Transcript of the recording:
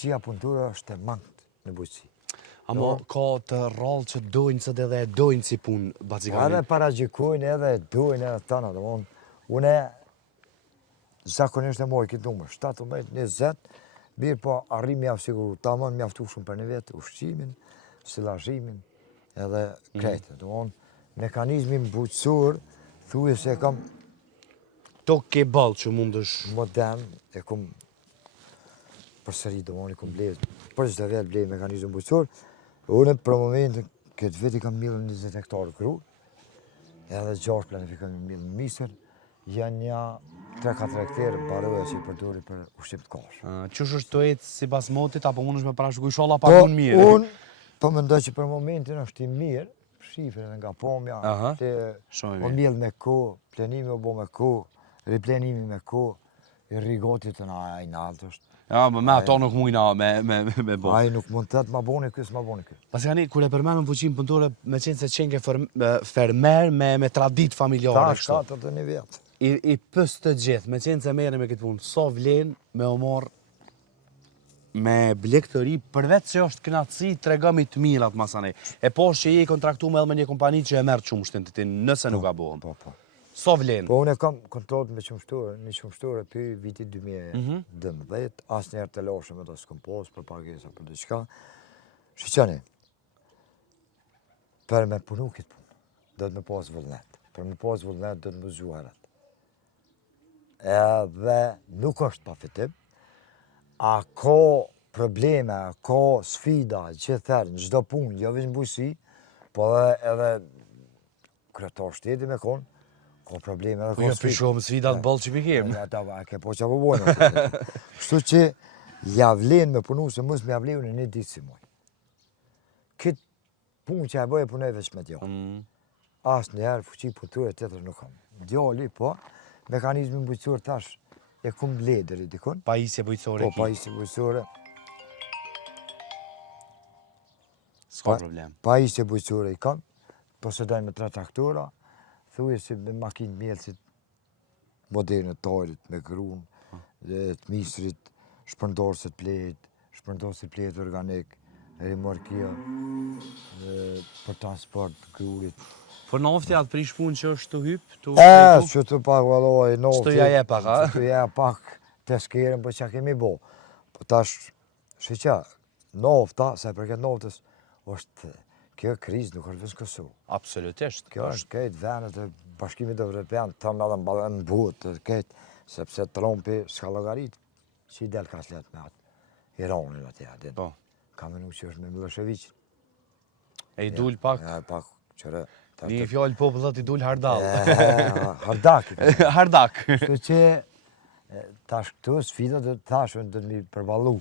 fuqia punëtore është e mangët në bujqësi. Amo ka të rrallë që dojnë së edhe e dojnë si punë, bazikalisht. Edhe paragjikojnë, edhe dojnë, edhe tëna. Une zakonisht e moj këtë numër, 17-20, mirë po arrim mjaftë siguru, ta mënë mjaftu shumë për një vetë, ushqimin, silazhimin, edhe krejtë. Mekanizmin bujqësor, thuj se kam To ke balë që mund është... modern, e kom përsëri, i kom blejë, për çdo vetë blejë mekanizmin bujqësor, une për momentin, këtë veti kam 1020 hektarë kru, edhe 6 planifikën 1000 misër, janë një 3-4 hektarë baroja që i përdori për ushqim të kafshë. Qësh është të ecë si pas motit, apo mund është me parashkuj sholla pak unë mirë? Unë, po mendoj që për momentin është i mirë, shifre edhe nga pomja, o mjell me ko, plenimi o bo me ko, riplenimi me ko, irrigotit të na i naltë është. Ja, me ato nuk mujna me bo. Ai nuk mund të ma boni kësë, ma boni kësë. Pasikani, kur e përmenëm fuqin punëtore, me qenë se qenë ke fermer me tradit familjare. Ta 41 vjetë. I pës të gjithë, me qenë se mere me këtë punë, so vlen me omor me blek të ri, përvec që është knatësi, tregëmi të mirat masanej. E poshtë që je i kontraktu me edhe me një kompani që e merë qumshtin të ti, nëse nuk ka bohën. Po. So vlen? Po unë e kam kontrolët me qumshtore, një qumshtore për vitit 2012, asë njerë të loshë me të s'kompost, për pagesa, për diqka. Shqyqani, për me punu këtë punë, do të me pas vullnet. Për me pas vullnet, do të me zhuarat. Edhe nuk është pa fitim, a ka probleme, a ka sfida, gjithërë, në gjdo punë, jo vishë në bujësi, po edhe kryetar shteti me konë, ka probleme edhe Po jo për shumë sfidat bëllë që pikim. Ata ke po që po bojnë. Kështu që javlen me punu, se mësë me javlen në një ditë si moj. Këtë punë që e bëjë punoj veç me djallë. Asë njerë fuqi punëture të tërë nuk kam. Djalli, po, mekanizmin bujqësor tash e kum blederi dikon. Pajisje bujqësore Po, pajisje bujqësore. S'ka problem. Pajisje bujqësore i kam, posedoj me 3 traktora, thuj si me makinë mjelësit, moderne të tajrit, me krunë, të misrit, shpërndorësit pletë, shpërndorësit pletë organik, rimorkia, për transport të grurit. Për nofti atë prish punë që është të hypë? Që të pak valoj nofti. Që të jaje pak, a? Që të jaje pak të skerën, për që kemi bo. Po tash, shqyqa, nofta, sa i përket noftës, është, kjo krizë nuk është vësë kësu. Absolutisht. Kjo është këtë venet e bashkimit evropian, të më edhe mbalën në butë, këtë, sepse Trumpi s'ka logarit, që i del ka slet me atë Iranin atje. Po. Ka menu që është me Milošević. E i dul pak? Ja, pak, qëre. Një fjallë popullat i dul hardal. Hardak. Hardak. Kështu që tash këtu sfidat dhe tash dhe të mi përballu.